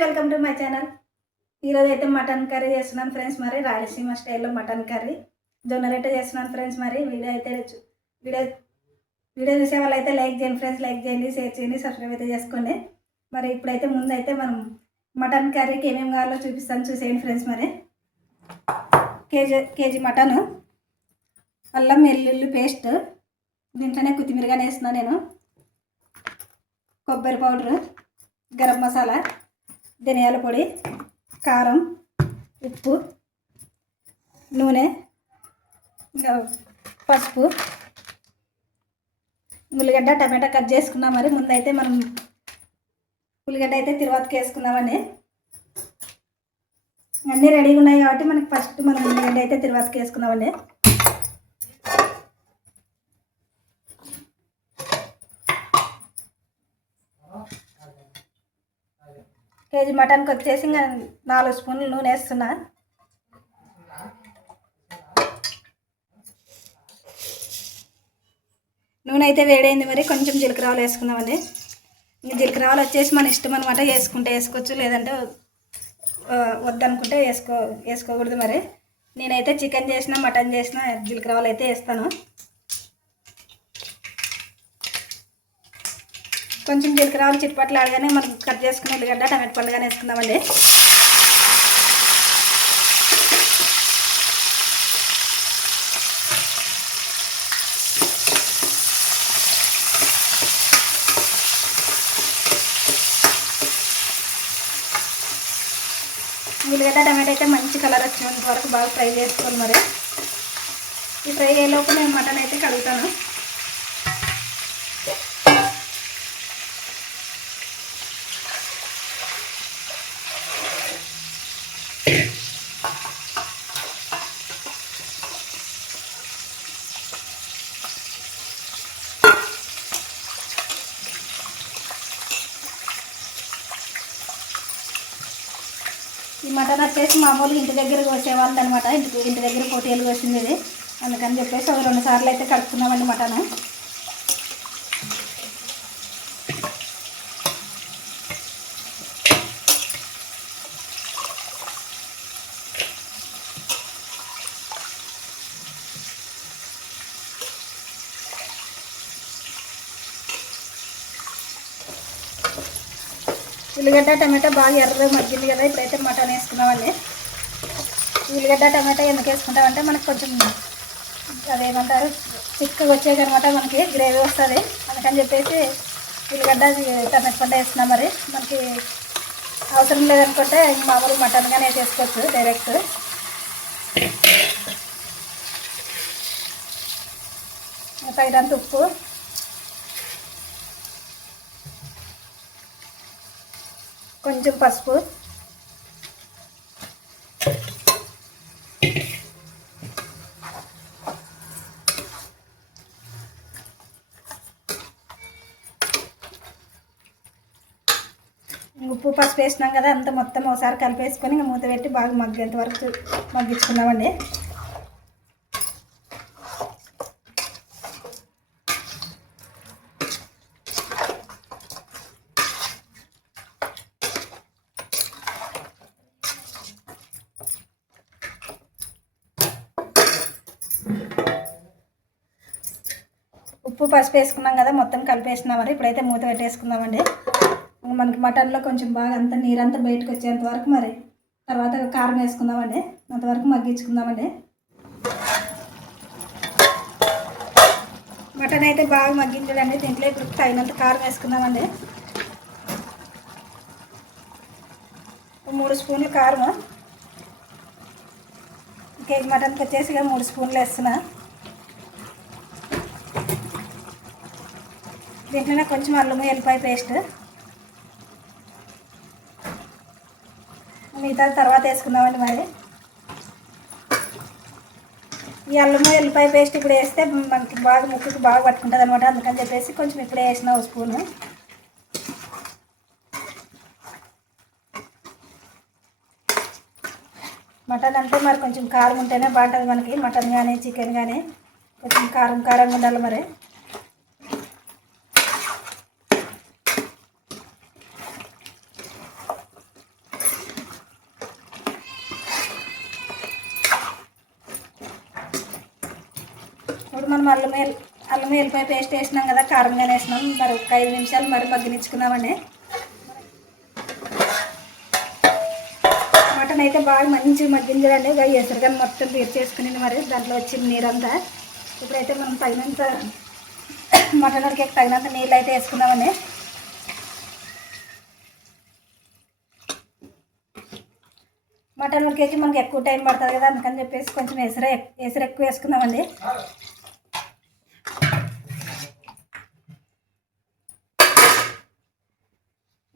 Welcome to my channel. ఈరోజు అయితే mutton curry చేస్తున్నాను ఫ్రెండ్స్. మరి రాయలసీమ స్టైల్లో మటన్ కర్రీ జొన్న రొట్టె చేస్తున్నాను ఫ్రెండ్స్. మరి వీడియో చూసే వాళ్ళు అయితే లైక్ చేయండి ఫ్రెండ్స్, లైక్ చేయండి, షేర్ చేయండి, సబ్స్క్రైబ్ అయితే చేసుకోండి. మరి ఇప్పుడైతే ముందైతే మనం మటన్ కర్రీకి ఏమేమి కావాలో చూపిస్తాను, చూసేయండి ఫ్రెండ్స్. మరి కేజీ మటను, అల్లం వెల్లుల్లి పేస్ట్, దీంట్లోనే కొత్తిమీరగానే వేస్తున్నాను నేను, కొబ్బరి పౌడరు, గరం మసాలా, ధనియాల పొడి, కారం, ఉప్పు, నూనె, ఇంకా పసుపు, ఉల్లిగడ్డ, టమాటా కట్ చేసుకున్నాం. మరి ముందైతే మనం ఉల్లిగడ్డ అయితే తిరువాతకి వేసుకుందామండి. అన్నీ రెడీగా ఉన్నాయి కాబట్టి మనకి ఫస్ట్ మనం ఉల్లిగడ్డ అయితే తిరువాతకి వేసుకుందామండి. కేజీ మటన్కి వచ్చేసి ఇంకా 4 స్పూన్లు నూనె వేస్తున్నా. నూనె అయితే వేడైంది. మరి కొంచెం జీలకర్ర ఆవాలు వేసుకుందామండి. ఇంకా జీలకర్ర ఆవాలు వచ్చేసి మన ఇష్టం అనమాట, వేసుకోవచ్చు, లేదంటే వద్దనుకుంటే వేసుకోకూడదు. మరి నేనైతే చికెన్ చేసిన మటన్ చేసిన జీలకర్ర ఆవాలు అయితే వేస్తాను. కొంచెం జీలకర్ర ఆవాలు చిట్పట్లు ఆడగానే మనం కట్ చేసుకుని ఉల్లిగడ్డ టమాటా పండుగానే వేసుకుందామండి. ఉల్లిగడ్డ టమాటా అయితే మంచి కలర్ వచ్చినంత వరకు బాగా ఫ్రై చేసుకోవాలి. మరి ఈ ఫ్రై అయ్యేలోపు నేను మటన్ అయితే కడుగుతాను. ఈ మటన్ వచ్చేసి మామూలుగా ఇంటి దగ్గర కోసేవాళ్ళు అనమాట, ఇంటి దగ్గర పోటీలు కోసింది ఇది. అందుకని చెప్పేసి ఒక 2 సార్లు అయితే కడుక్కున్నామండి మటన్. ఉల్లిగడ్డ టమాటా బాగా ఎర్రగా మగ్గింది కదా, ఇప్పుడైతే మటన్ వేసుకున్నామండి. ఉల్లిగడ్డ టమాటా ఎందుకు వేసుకుంటామంటే మనకు కొంచెం అదేమంటారు చిక్కగా వచ్చేదనమాట, మనకి గ్రేవీ వస్తుంది. అందుకని చెప్పేసి ఉల్లిగడ్డ టమాటా పంట వేస్తున్నాం. మరి మనకి అవసరం లేదనుకుంటే మామూలు మటన్గానే వేసేసుకోవచ్చు డైరెక్ట్. తగినంత ఉప్పు, కొంచెం పసుపు, ఉప్పు పసుపు వేసినాం కదా, అంత మొత్తం ఒకసారి కలిపేసుకొని ఇంకా మూత పెట్టి బాగా మగ్గేంత వరకు మగ్గించుకున్నామండి. ఉప్పు పసుపు వేసుకున్నాం కదా, మొత్తం కలిపేసినాం. మరి ఇప్పుడైతే మూత పెట్టేసుకుందామండి. మనకి మటన్లో కొంచెం బాగా అంతా నీరంతా బయటకు వచ్చేంత వరకు, మరి తర్వాత కారం వేసుకుందామండి. అంతవరకు మగ్గించుకుందామండి. మటన్ అయితే బాగా మగ్గించడండి. దీంట్లో ఇప్పుడు తగినంత కారం వేసుకుందామండి. 3 స్పూన్లు కారం. కేజీ మటన్కి వచ్చేసి 3 స్పూన్లు వేస్తున్నా. దీంట్లోనే కొంచెం అల్లం వెల్లిపాయ పేస్ట్, మిగతా తర్వాత వేసుకుందామండి. మరి ఈ అల్లం వెల్లిపాయ పేస్ట్ ఇప్పుడు వేస్తే మనకి బాగా ముక్కకి బాగా పట్టుకుంటుంది అనమాట. అందుకని చెప్పేసి కొంచెం ఇప్పుడే వేసిన 1 స్పూను. మటన్ అంటే మరి కొంచెం కారం ఉంటేనే బాగుంటుంది మనకి, మటన్ కానీ చికెన్ కానీ కొంచెం కారంగా ఉండాలి. మరి మనం అల్లం వెల్లిపాయ పేస్ట్ వేసినాం కదా, కారంగానే వేసినాం. మరి ఒక 5 నిమిషాలు మరి మగ్గనిచ్చుకుందామండి. మటన్ అయితే బాగా మంచిగా మగ్గింది చూడండి. ఎసరుగా మొత్తం తీర్చేసుకునింది. మరి దాంట్లో వచ్చింది నీరంతా. ఇప్పుడైతే మనం తగినంత మటన్ ఉడికేకి తగినంత నీళ్ళు అయితే వేసుకుందామండి. మటన్ ఉడికేకి మనకి ఎక్కువ టైం పడుతుంది కదా, అందుకని చెప్పేసి కొంచెం ఎసరు ఎక్కువ వేసుకుందామండి.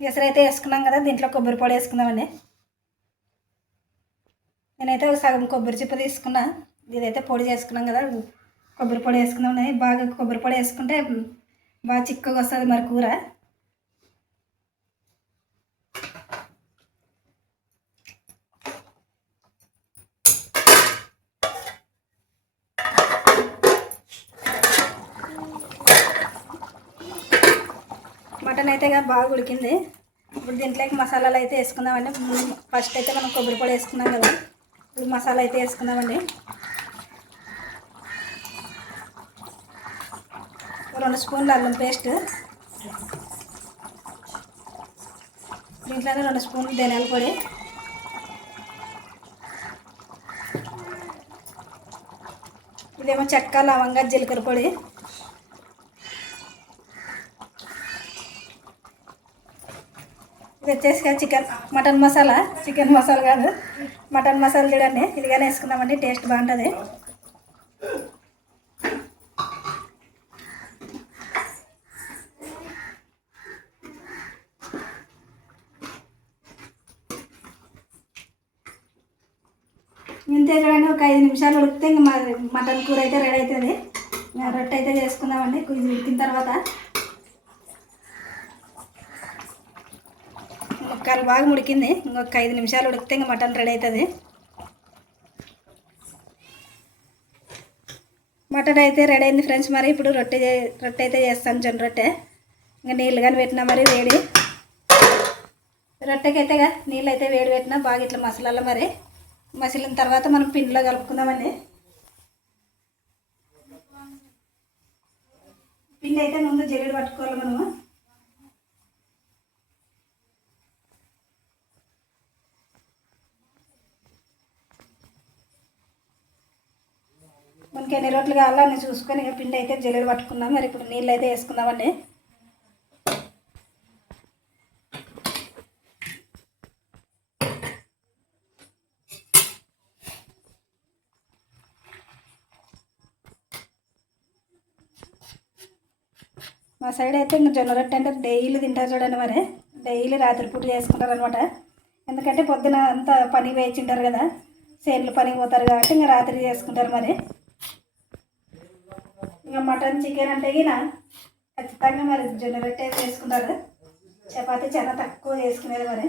ఎసరు అయితే వేసుకున్నాం కదా, దీంట్లో కొబ్బరి పొడి వేసుకుందామండి. నేనైతే సగం కొబ్బరి చిప్ప తీసుకున్నా. ఇదైతే పొడి చేసుకున్నాం కదా, కొబ్బరి పొడి వేసుకుందాం. బాగా కొబ్బరి పొడి వేసుకుంటే బాగా చిక్కగా వస్తుంది మరి కూర. మటన్ అయితే బాగా ఉడికింది. ఇప్పుడు దీంట్లోకి మసాలాలు అయితే వేసుకుందామండి. ఫస్ట్ అయితే మనం కొబ్బరి పొడి వేసుకున్నాం కదా, ఇప్పుడు మసాలా అయితే వేసుకుందామండి. 2 స్పూన్లు అల్లం పేస్ట్, దీంట్లోనే 2 స్పూన్లు ధనియాల పొడి, ఇదేమో చెక్క లవంగా జీలకర్ర పొడి, ఇది వచ్చేసి మటన్ మసాలా, చికెన్ మసాలా కాదు, మటన్ మసాలా చూడండి. ఇదిగానే వేసుకుందామండి, టేస్ట్ బాగుంటుంది. ఇంతే చూడండి, ఒక 5 నిమిషాలు ఉడికితే ఇంక మటన్ కూర అయితే రెడీ అవుతుంది. రొట్టె అయితే చేసుకుందామండి. కొంచెం ఉడికిన తర్వాత ముక్కలు బాగా ఉడికింది. ఇంకొక 5 నిమిషాలు ఉడికితే ఇంక మటన్ రెడీ అవుతుంది. మటన్ అయితే రెడీ అయింది ఫ్రెండ్స్. మరి ఇప్పుడు రొట్టె అయితే చేస్తాను, జొన్న రొట్టె. ఇంకా నీళ్ళు కానీ పెట్టినా మరి వేడి రొట్టెకి అయితే నీళ్ళు అయితే వేడి పెట్టినా బాగా ఇట్లా మసాలాలో మరి మసిలిన తర్వాత మనం పిండిలో కలుపుకుందామండి. పిండి అయితే ముందు జల్లెడ పట్టుకోవాలి మనము. మనకి ఎన్ని రోట్లు కావాలో అన్నీ చూసుకొని ఇక పిండి అయితే జల్లెడ పట్టుకుందాం. మరి ఇప్పుడు నీళ్ళు అయితే వేసుకుందామండి. మా సైడ్ అయితే ఇంకా జొన్న రొట్టె అంటే డైలీ తింటారు చూడండి. మరి డైలీ రాత్రిపూట చేసుకుంటారు అనమాట. ఎందుకంటే పొద్దున అంతా పని వేయించుంటారు కదా, సేన్లు పనికి పోతారు కాబట్టి ఇంకా రాత్రి చేసుకుంటారు. మరి ఇంకా మటన్ చికెన్ అంటే ఖచ్చితంగా మరి జొన్న రొట్టె చేసుకుంటారు. చపాతీ చాలా తక్కువ చేసుకునేది. మరి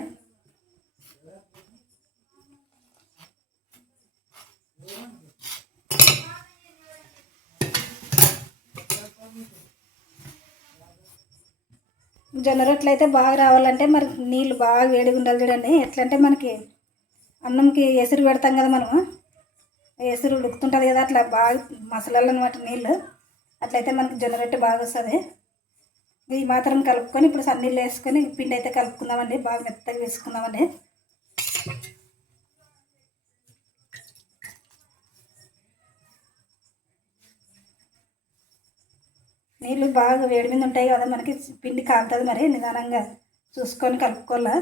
జొన్న రొట్టెలు అయితే బాగా రావాలంటే మరి నీళ్ళు బాగా వేడిగా ఉండాలి చూడండి. ఎట్లా అంటే మనకి అన్నంకి ఎసురు పెడతాం కదా మనము, ఎసురు ఉడుకుతుంటుంది కదా, అట్లా బాగా మసాలాలు అనమాట నీళ్ళు. అట్లయితే మనకి జొన్న రొట్టె బాగా వస్తుంది. ఈ మాత్రం కలుపుకొని ఇప్పుడు సన్నీళ్ళు వేసుకొని పిండి అయితే కలుపుకుందామండి. బాగా మెత్తగా వేసుకుందామండి. నీళ్ళు బాగా వేడి మీద ఉంటాయి కదా, మనకి పిండి కాలుతుంది. మరి నిదానంగా చూసుకొని కలుపుకోవాలా.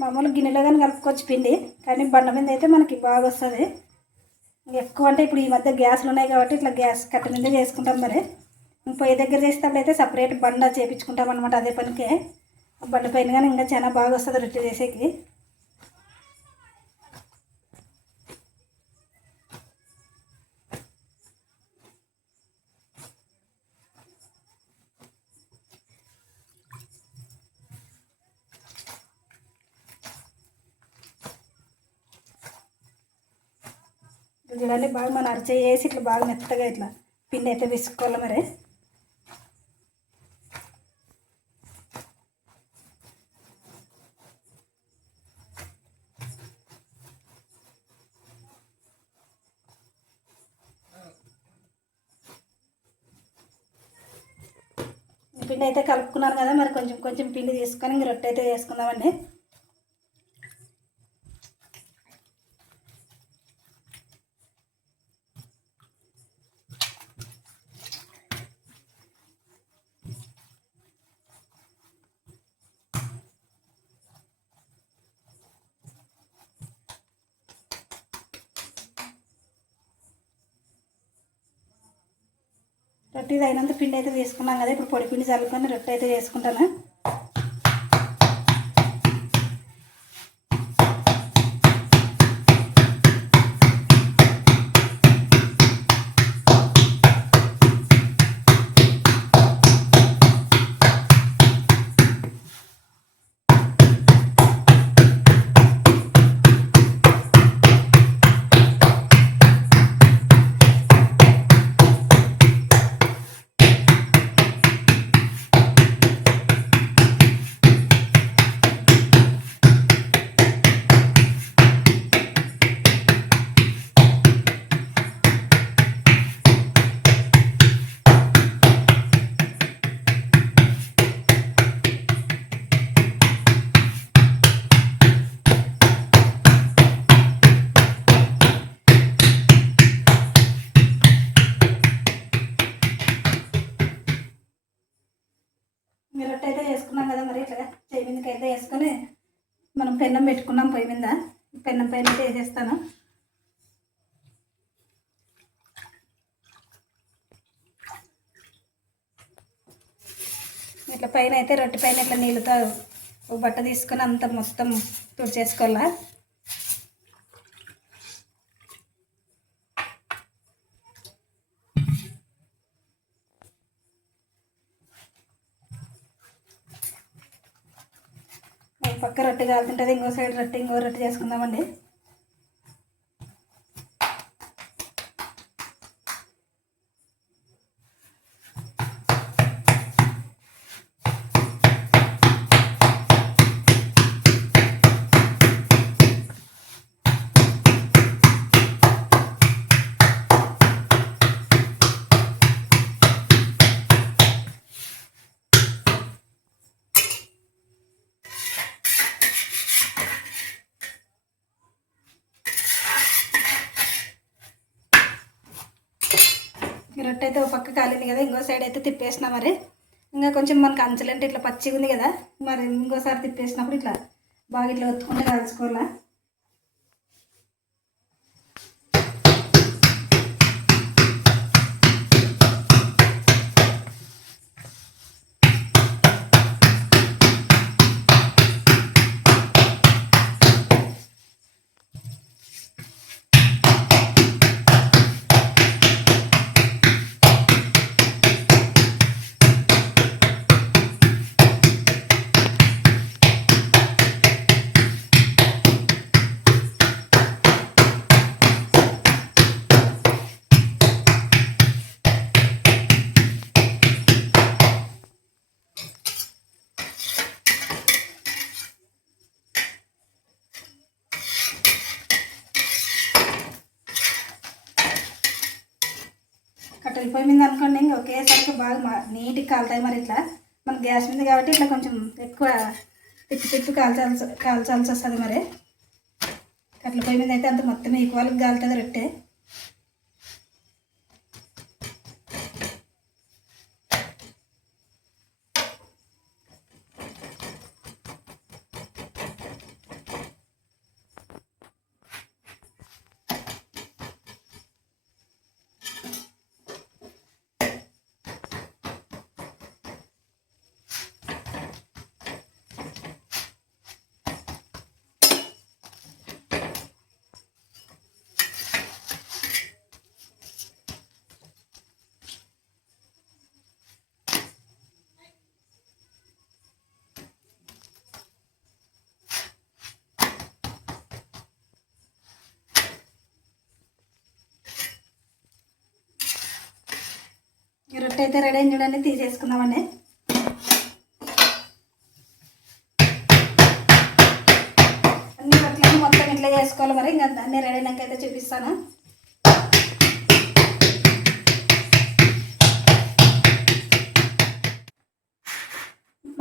మామూలు గిన్నెలో కానీ కలుపుకోవచ్చు పిండి, కానీ బండ మీద అయితే మనకి బాగా వస్తుంది. ఎక్కువ అంటే ఇప్పుడు ఈ మధ్య గ్యాస్లు ఉన్నాయి కాబట్టి ఇట్లా గ్యాస్ కట్ట మీద చేసుకుంటాం. మరి పొయ్యి దగ్గర చేసేటప్పుడైతే సపరేట్ బండ చేపించుకుంటాం అనమాట. అదే పనికే బండ పైన కానీ ఇంకా చాలా బాగా వస్తుంది రొట్టె చేసేకి. చూడండి, బాగా మనం అరచే వేసి ఇట్లా బాగా మెత్తగా ఇట్లా పిండి అయితే విసుకోవాలి. మరి పిండి అయితే కలుపుకున్నాను కదా, మరి కొంచెం కొంచెం పిండి తీసుకొని ఇంక రొట్టె అయితే చేసుకుందామండి. రొట్టె అయినంత పిండి అయితే తీసుకున్నాం కదా, ఇప్పుడు పొడి పిండి చల్లుకొని రొట్టె అయితే చేసుకుంటాను. రొట్టె అయితే చేసుకున్నాం కదా, మరి ఇట్లా పొయ్యి మీదకి అయితే వేసుకొని మనం పెన్నం పెట్టుకున్నాం పొయ్యి మీద, పెన్నం పైన అయితే వేసేస్తాను. ఇట్లా పైన అయితే రొట్టె పైన ఇట్లా నీళ్ళతో ఒక బట్ట తీసుకొని అంత మొత్తం తుడిచేసుకోవాలా. పక్క రొట్టె కాలుతుంటుంది, ఇంకో సైడ్ రొట్టె ఇంకో రొట్టె చేసుకుందామండి. రొట్టె అయితే ఒక పక్క కాలింది కదా, ఇంకో సైడ్ అయితే తిప్పేసిన. మరి ఇంకా కొంచెం మనకు అంచలంటే ఇట్లా పచ్చిగా ఉంది కదా, మరి ఇంకోసారి తిప్పేసినప్పుడు ఇట్లా బాగా ఇట్లా ఒత్తుకుంటే కాల్చుకోవాలా. కట్టెల పొయ్యి మీద అనుకోండి, ఇంక ఒకేసారికి బాగా నీట్గా కాలుతాయి. మరి ఇట్లా మన గ్యాస్ మీద కాబట్టి ఇట్లా కొంచెం ఎక్కువ తిప్పి కాల్చాల్సి వస్తుంది. మరి కట్టెల పొయ్యి మీద అయితే అంత మొత్తం ఈక్వల్గా కాలుతుంది రొట్టె. రొట్టె అయితే రెడీ అయింది చూడండి, తీసేసుకుందామండి. అన్ని రొట్టెలు మొత్తం ఇట్లా చేసుకోవాలి. మరి ఇంకా అన్నీ రెడీ అయినాక అయితే చూపిస్తాను.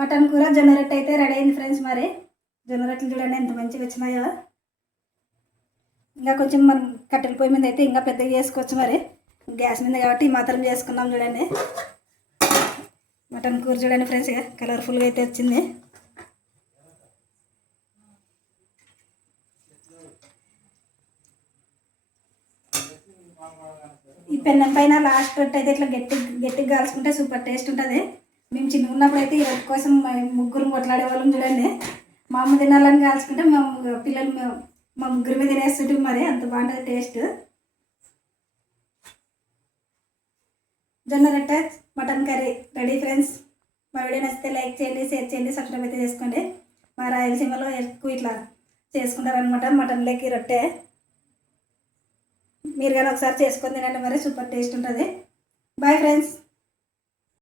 మటన్ కూర జొన్న రొట్టె అయితే రెడీ అయింది ఫ్రెండ్స్. మరి జొన్న రొట్టెలు చూడండి ఎంత మంచిగా వచ్చినాయో. ఇంకా కొంచెం మనం కట్టెల పొయ్యి మీద అయితే ఇంకా పెద్దగా చేసుకోవచ్చు. మరి గ్యాస్ మీద కాబట్టి మాత్రం చేసుకున్నాం చూడండి. మటన్ కూర చూడండి ఫ్రెండ్స్, ఇక కలర్ఫుల్గా అయితే వచ్చింది. ఈ పెన్నం పైన లాస్ట్ రొట్టె అయితే ఇట్లా గట్టిగా కాల్చుకుంటే సూపర్ టేస్ట్ ఉంటుంది. మేము చిన్నగా ఉన్నప్పుడు అయితే ఈ రొట్టె కోసం ముగ్గురు కొట్లాడే వాళ్ళం చూడండి. మా అమ్మ తినాలని కాల్చుకుంటే మా పిల్లలు మా ముగ్గురు మీద తినేస్తుంటే మరి అంత బాగుంటుంది టేస్ట్. జొన్న రొట్టె మటన్ కర్రీ రెడీ ఫ్రెండ్స్. మా వీడియో నచ్చితే లైక్ చేయండి, షేర్ చేయండి, సబ్స్క్రైబ్ అయితే చేసుకోండి. మా రాయలసీమలో ఎక్కువ ఇట్లా చేసుకుంటారనమాట మటన్లోకి రొట్టె. మీరు కానీ ఒకసారి చేసుకొని తినండి, మరి సూపర్ టేస్ట్ ఉంటుంది. Bye friends.